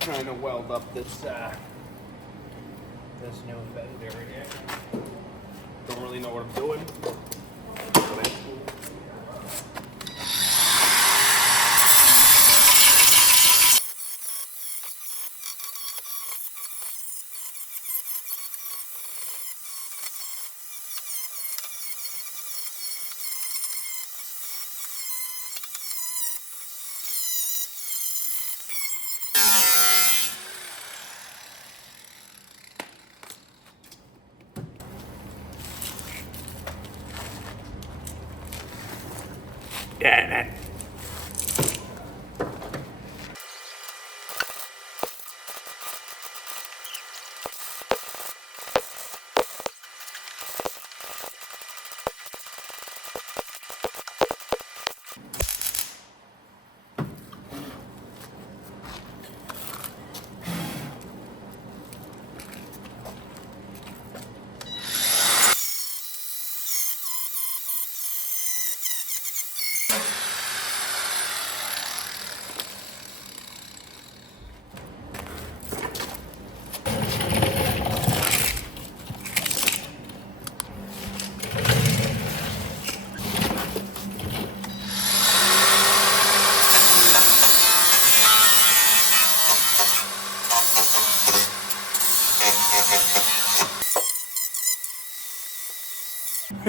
Trying to weld up this this new fender here. Don't really know what I'm doing. But it's cool. Damn it.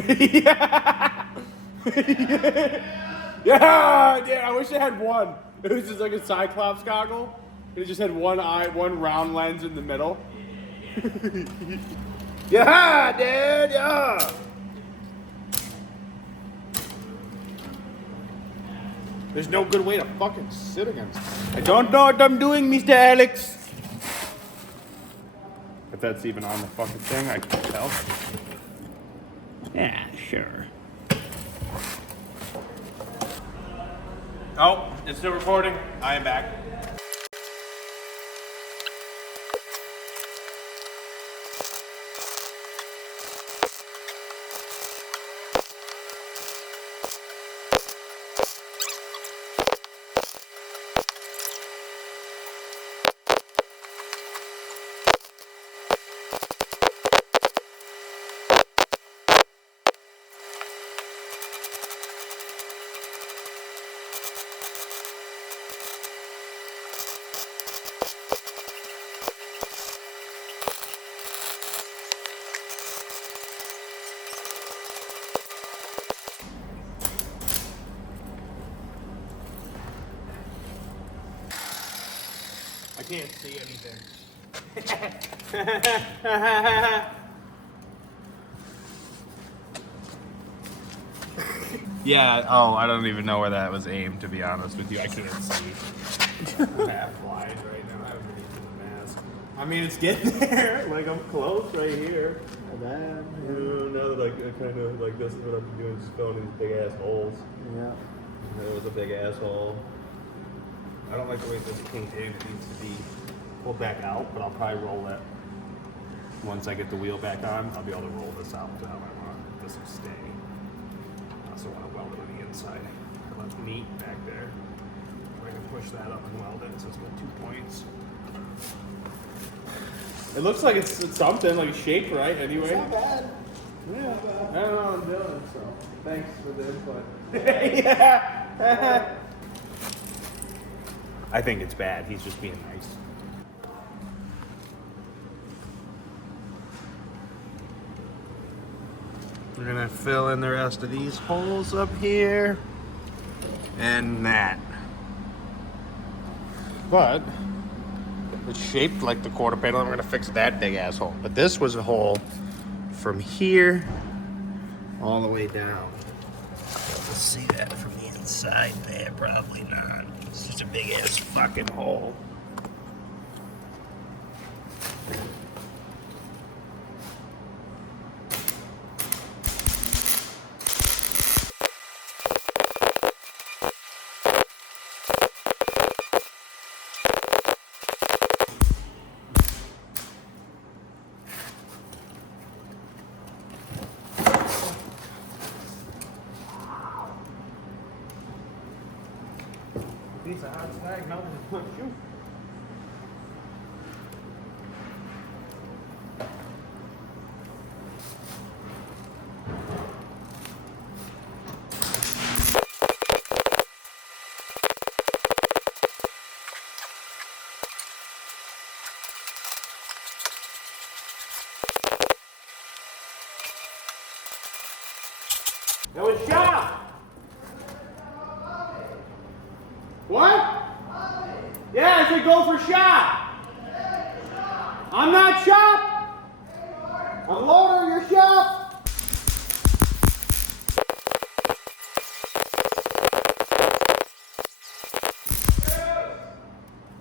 Yeah. Yeah, dude, I wish it had one. It was just like a Cyclops goggle. It just had one eye, one round lens in the middle. Yeah, dude, yeah. There's no good way to fucking sit against. I don't know what I'm doing, Mr. Alex. If that's even on the fucking thing, I can't tell. Yeah, sure. Oh, it's still recording. I am back. I can't see anything. Yeah, oh, I don't even know where that was aimed, to be honest with you. I couldn't see. I'm half blind right now. I haven't been using the mask. I mean, it's getting there. Like, I'm close right here. And then, now that I kind of, like, this is what I'm doing, just filling these big ass holes. Yeah. That was a big asshole. I don't like the way this kinked in. It needs to be pulled back out, but I'll probably roll it. Once I get the wheel back on, I'll be able to roll this out to how I want this to stay. I also want to weld it on the inside. I left meat back there. We're going to push that up and weld it, so it's got 2 points. It looks like it's something, like it's shaped right anyway. It's not bad. Yeah, Not bad. I don't know what I'm doing, so thanks for the input. Yeah. I think it's bad. He's just being nice. We're gonna fill in the rest of these holes up here and that. But it's shaped like the quarter panel, and we're gonna fix that big asshole. But this was a hole from here all the way down. You'll see that from the inside there, probably not. It's just a big ass fucking hole. Piece of hot snag, nothing to push you. That was shop. What? Yeah, I said go for shop. I'm not shop. I'm loader, your shop.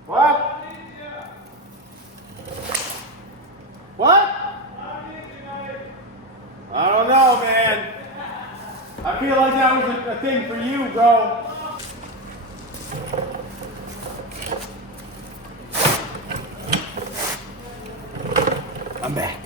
What? What? I don't know, man. I feel like that was a thing for you, bro. I'm back.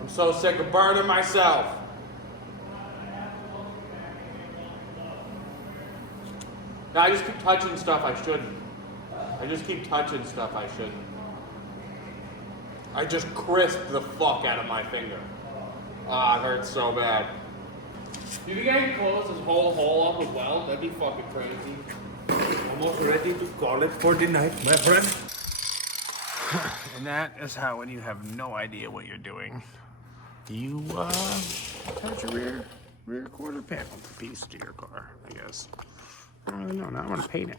I'm so sick of burning myself. No, I just keep touching stuff I shouldn't. I just keep touching stuff I shouldn't. I just crisped the fuck out of my finger. Ah, it hurts so bad. You think I can close this whole hole up with weld? That'd be fucking crazy. Almost ready to call it for the night, my friend. And that is how, when you have no idea what you're doing, you attach a rear quarter panel piece to your car, I guess. I don't really know. Now I want to paint it.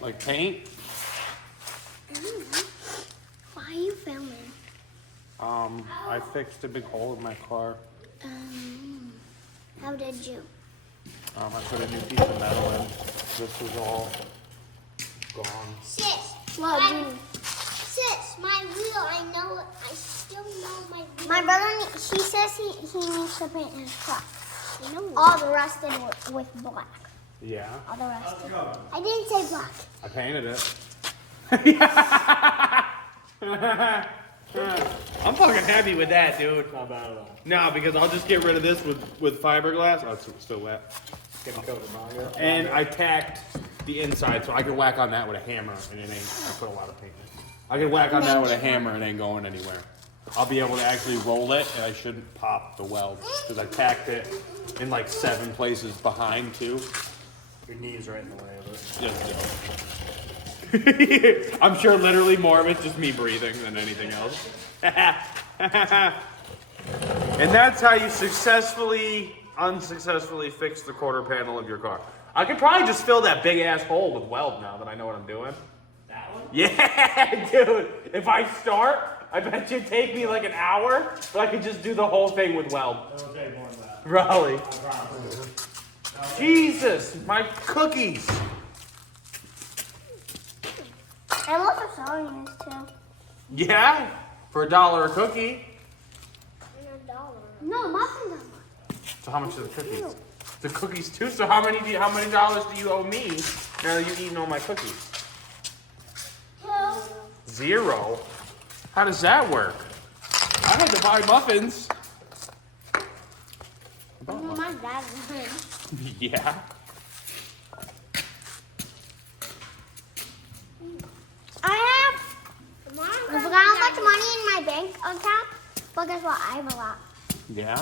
Like paint? Why are you filming? I fixed a big hole in my car. How did you? I put a new piece of metal in. This was all gone. Sis, my wheel, I still know my wheel. My brother, he says he needs to paint his truck. You know, all the rusted with black. Yeah. All the rusted. I didn't say black. I painted it. I'm fucking happy with that, dude. Not bad at all. No, because I'll just get rid of this with fiberglass. Oh, it's still wet. Getting covered by it. And I tacked the inside, so I can whack on that with a hammer, and it ain't. I put a lot of paint in. I can whack on that with a hammer, and it ain't going anywhere. I'll be able to actually roll it, and I shouldn't pop the weld because I tacked it in like 7 places behind too. Your knee's right in the way of it. Just I'm sure literally more of it's just me breathing than anything else. And that's how you unsuccessfully fix the quarter panel of your car. I could probably just fill that big ass hole with weld now that I know what I'm doing. That one? Yeah, dude. If I start, I bet you it'd take me like an hour, but I could just do the whole thing with weld. It'll take more than that. Really? I promise. Jesus, my cookies. I'm also selling this too. Yeah, for $1 a cookie. No, muffins are mine. So how much are the cookies? The cookies too. So how many dollars do you owe me now that you've eaten all my cookies? 2. 0. How does that work? I had to buy muffins. My dad's mine. Yeah. I forgot how much money in my bank account, but guess what? I have a lot. Yeah.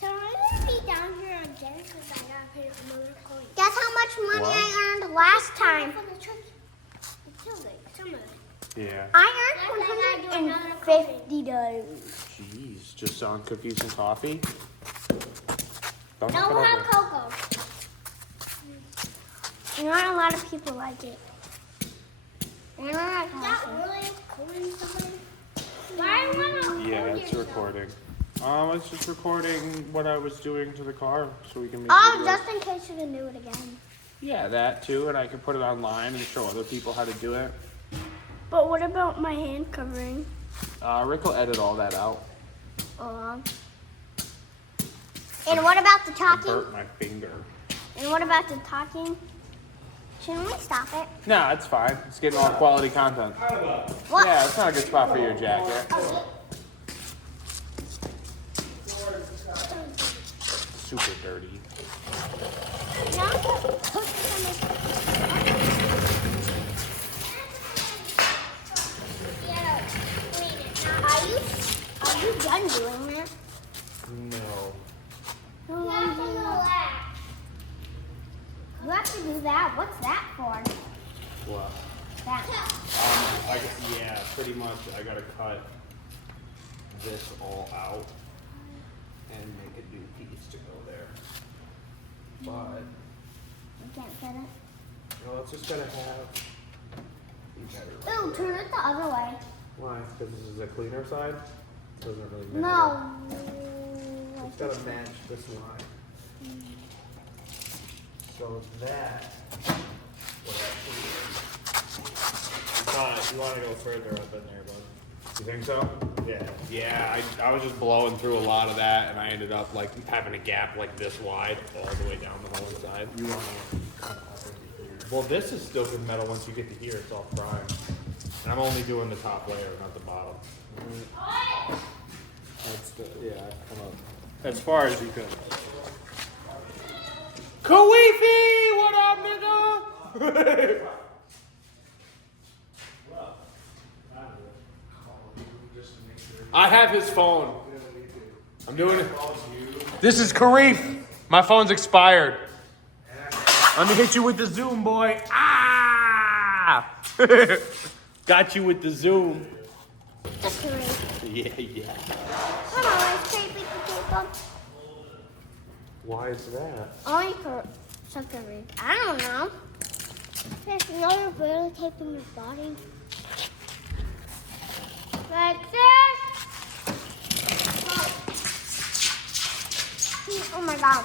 So I'm gonna be down here again because I gotta pay another coin. Guess how much money I earned last time? Yeah. I earned $150. Jeez, just selling cookies and coffee. Don't No, knock it we'll have over. cocoa. Not a lot of people like it. And I like coffee. Really recording somebody? Why I wanna Yeah, it's recording. It's just recording what I was doing to the car so we can make Oh, videos. just in case you can do it again. Yeah, that too, and I can put it online and show other people how to do it. But what about my hand covering? Rick will edit all that out. And what about the I talking? burnt my finger. And what about the talking? Shouldn't we stop it? Nah, it's fine. It's getting all quality content. What? Yeah, it's not a good spot for your jacket. Super dirty. No? Are you done doing that? No. You have to do that. What's that for? What? That. Yeah, pretty much. I gotta cut this all out and make a new piece to go there. But You can't fit it. well, it's just gotta have. Ooh, turn it the other way. Why? Because this is a cleaner side. Doesn't really matter. No. It's gotta match this line. So that would actually. You want to go further up in there, bud. You think so? Yeah. Yeah, I was just blowing through a lot of that, and I ended up like having a gap like this wide all the way down the whole inside. You want to. Well, this is still good metal. Once you get to here, it's all prime. And I'm only doing the top layer, not the bottom. That's the, yeah, come up. As far as you could. Kaweefy, what up, nigga? I have his phone. I'm doing it. This is Kareef. My phone's expired. Let me hit you with the zoom, boy. Ah! Got you with the zoom. That's great. Yeah. Come on, let's tape it to tape them. Why is that? Only for something. I don't know. There's no really taping your body. Like this. Oh my god.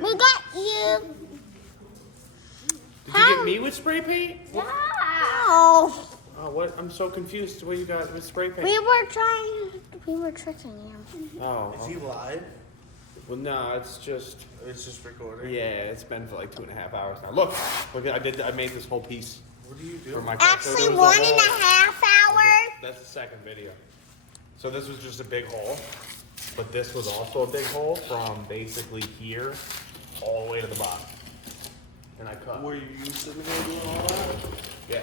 We got you. Did you get me with spray paint? No. Oh, what? I'm so confused. What you got with spray paint? We were tricking you. Oh. Is he live? Well, no, it's just. It's just recording. Yeah, it's been for like 2.5 hours now. Look, I made this whole piece What do you do? for my car. So Actually, there was a 1.5 hole. hours. That's the second video. So this was just a big hole, but this was also a big hole from basically here all the way to the bottom. And I cut. Were you sitting there doing all that? Yeah.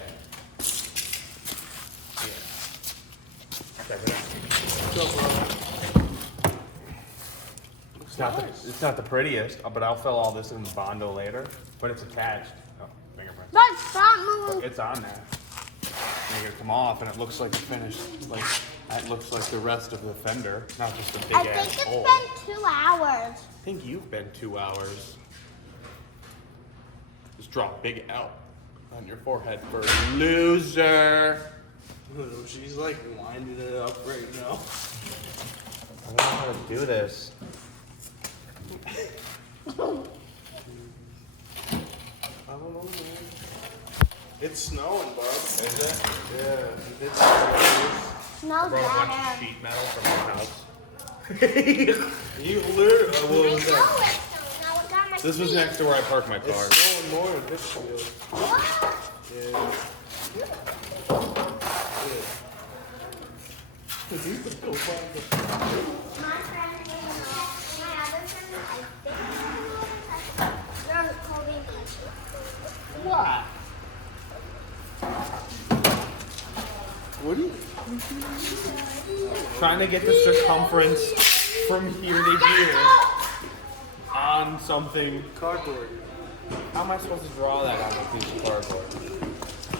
Check it out. Go, bro. It's not the prettiest, but I'll fill all this in Bondo later. When it's attached. Oh, fingerprint. But stop moving. It's on there. Make it come off, and it looks like the finished. Like it looks like the rest of the fender, not just a big I ass think hole. it's been 2 hours. I think you've been 2 hours. Just draw a big L on your forehead for loser. She's like winding it up right now. I don't know how to do this. I don't know, man. It's snowing, bub. Is it? Yeah, it's snowing. Smells Brought a bunch of bad. sheet metal from my house. You literally. I know it's snowing. Now it's on my This was feet. next to where I parked my car. It's snowing more in Pittsfield. What? Yeah. My friend, my other friend, I think they're calling What? What are you? Trying to get the circumference from here to here on something. Cardboard. How am I supposed to draw that on a piece of cardboard?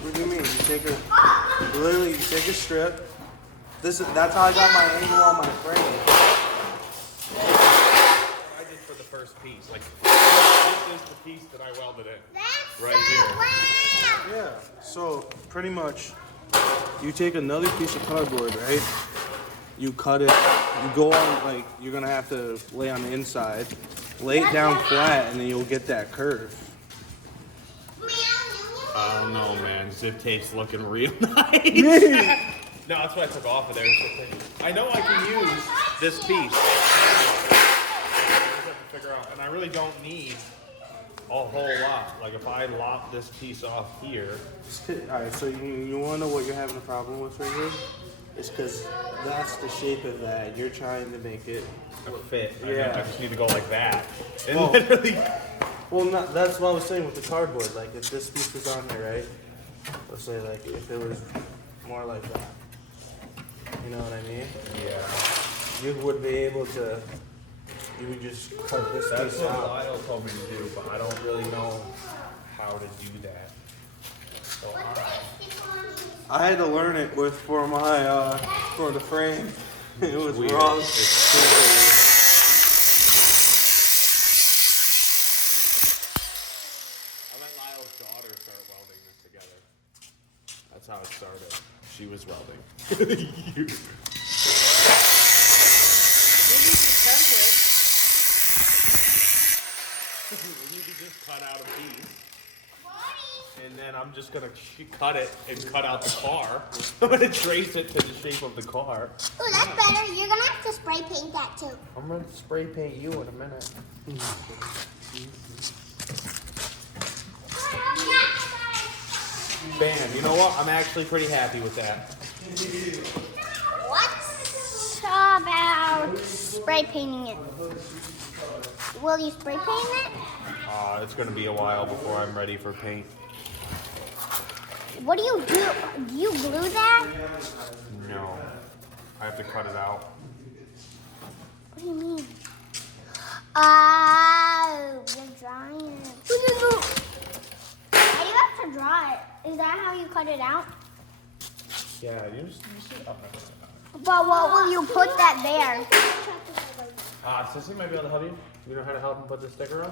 What do you mean? You take literally, you take a strip. That's how I got my angle on my frame. I did for the first piece. Like, this is the piece that I welded in. That's Right so here. loud. Yeah. So pretty much, you take another piece of cardboard, right? You cut it. You go on like you're gonna have to lay on the inside, lay it down flat, and then you'll get that curve. I don't know, man. Zip tape's looking real nice. No, that's what I took off of there. I know I can use this piece. I just have to figure out, and I really don't need a whole lot. Like if I lop this piece off here, All right. So you want to know what you're having a problem with right here? It's because that's the shape of that. You're trying to make it. fit. Yeah. I just need to go like that. And Oh. literally. Well, that's what I was saying with the cardboard. Like, if this piece was on there, right? Let's say, like, if it was more like that. You know what I mean? Yeah. You would be able to. You would just cut this That's piece what out. Lyle told me to do, but I don't really know how to do that. So I had to learn it for my for the frame. It was weird. wrong. It's super weird. I let Lyle's daughter start welding this together. That's how it started. She was welding. You. You could just cut out a piece. And then I'm just gonna cut it and cut out the car. I'm gonna trace it to the shape of the car. Oh, that's better. You're gonna have to spray paint that too. I'm gonna spray paint you in a minute. Bam, you know what? I'm actually pretty happy with that. What's about spray painting it? Will you spray paint it? It's gonna be a while before I'm ready for paint. What do you do? Do you glue that? No, I have to cut it out. What do you mean? Oh, you're drawing it. Why do you have to draw it? Is that how you cut it out? Yeah, you just up there. But what will you put that there? Sissy might be able to help you. You know how to help him put the sticker on?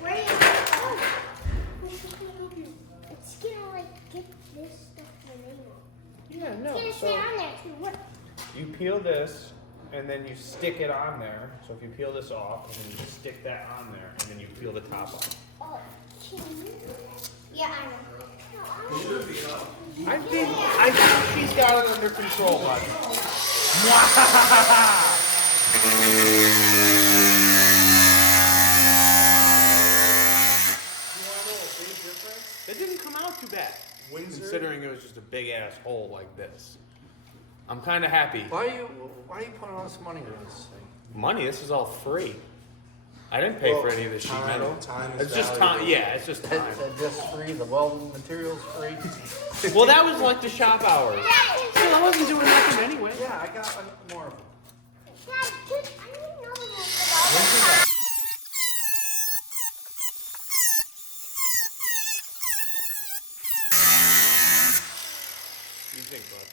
Where is it? It's gonna like get this stuff the name on. Yeah, no. It's gonna stay on there too. What? You peel this, and then you stick it on there. So if you peel this off, and then you stick that on there, and then you peel the top off. Oh, can you? Yeah, I know. I think she's got it under control, buddy. It didn't come out too bad, considering it was just a big ass hole like this. I'm kind of happy. Why are you putting all this money into this thing? Money, this is all free. I didn't pay for any of this sheet time- metal. time is It's just valuable. time. Yeah, it's just time. Is just free? The welding material's free? Well, that was like the shop hours. So I wasn't doing nothing anyway. Yeah, I got more of them. Dad, I need to know the most about You think, bud?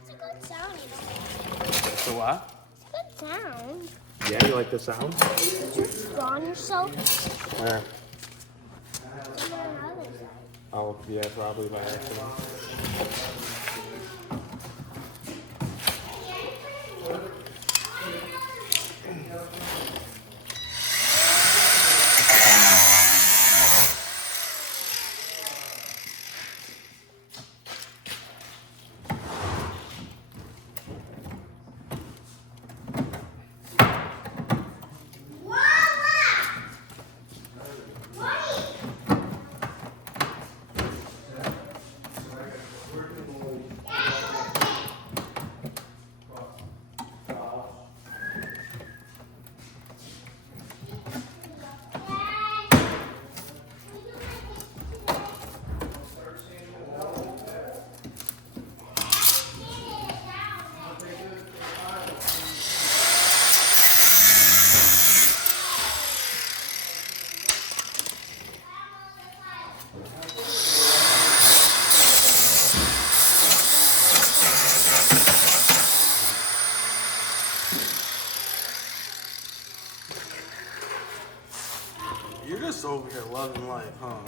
It's a good sound, you know. So what? It's a good sound. Yeah, you like the sound? Did you spawn yourself? Where? Over on the other side. Oh, yeah, probably by accident. You're just over here loving life, huh?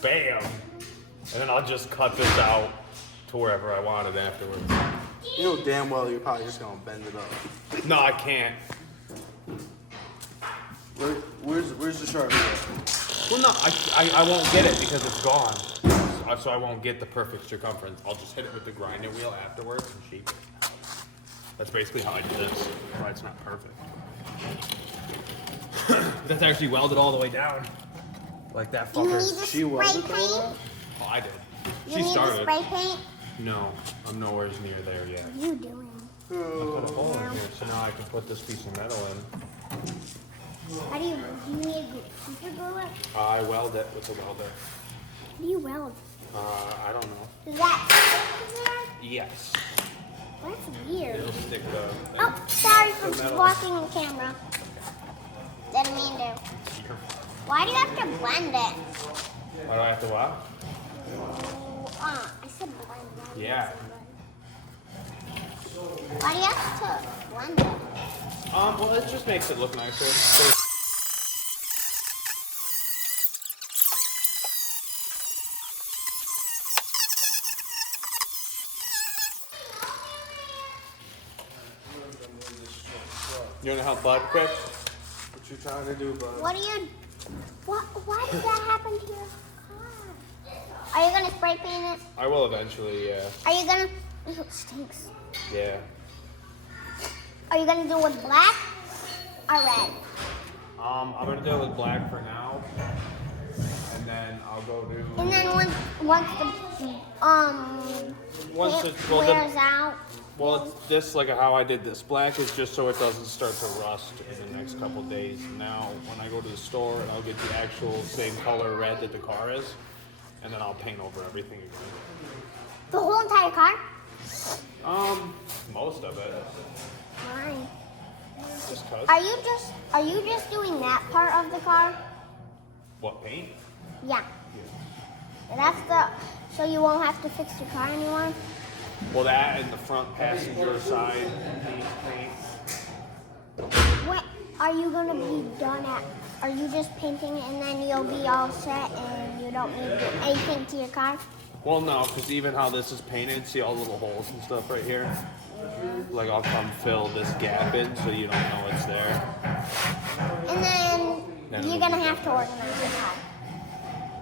Bam! And then I'll just cut this out to wherever I want it afterwards. You know damn well you're probably just gonna bend it up. No, I can't. Where's the Sharpie at? Well, no, I won't get it because it's gone. So I won't get the perfect circumference. I'll just hit it with the grinding wheel afterwards and shape it. That's basically how I do this. Why it's not perfect. That's actually welded all the way down. Like that Do you need fucker. the She spray welded paint? that? Oh, I did. You She need the started. spray paint? No, I'm nowhere near there yet. What are you doing? I put a hole in here, so now I can put this piece of metal in. How do you need super glue it? I weld it with a welder. How do you weld? I don't know. Does that stick there? Yes. That's weird. It'll stick the. Oh, sorry for The metal. blocking the camera. Didn't mean to. Why do you have to blend it? Why do I have to what? I said blend. Yeah. Why do you have to blend it? Well, it just makes it look nicer. You wanna help Bud quick? What you trying to do, bud? What do you? Why did that happen to your car? Are you gonna spray paint it? I will eventually, yeah. Are you gonna? Ew, it stinks. Yeah. Are you gonna do it with black or red? I'm gonna do it with black for now. And then I'll go do. And then once Once paint it's- well, wears out. Well, it's this, like how I did this. Black is just so it doesn't start to rust in the next couple days. Now, when I go to the store, I'll get the actual same color red that the car is, and then I'll paint over everything again. The whole entire car? Most of it. Why? Just cause. Are you just doing that part of the car? What, paint? Yeah. That's the so you won't have to fix your car anymore? Well, that and the front passenger side paint. What are you gonna be done at? Are you just painting it and then you'll be all set and you don't need to do anything to your car? Well, no, because even how this is painted, see all the little holes and stuff right here? Like, I'll come fill this gap in so you don't know it's there. And then Then you're it'll gonna be have to organize your car.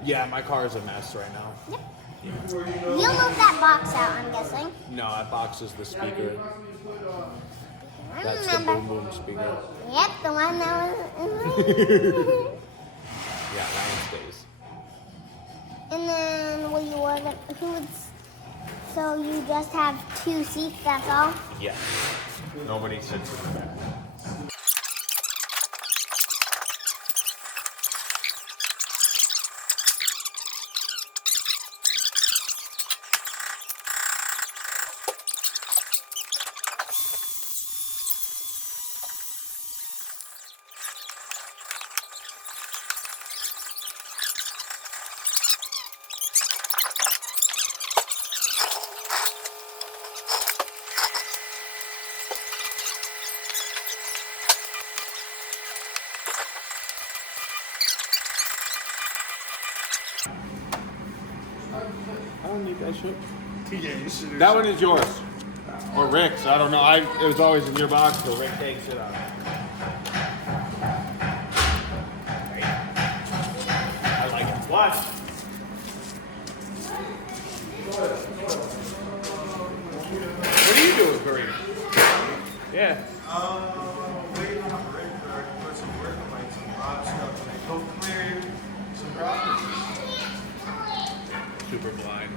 Yeah, my car is a mess right now. Yep. You'll move that box out, I'm guessing. No, that box is the speaker. I That's the remember. boom boom speaker. Yep, the one that was. Yeah, that one stays. And then will you order? So you just have 2 seats, that's all? Yeah. Nobody sits in the back. that shit? Yeah, you should. That one is yours. Or Rick's. I don't know. It was always in your box, so Rick takes it on. I like it. Watch. What are you doing, Kareem? Yeah. Waiting on Rick to put some work on like some rock stuff and go clear some property. Super blind.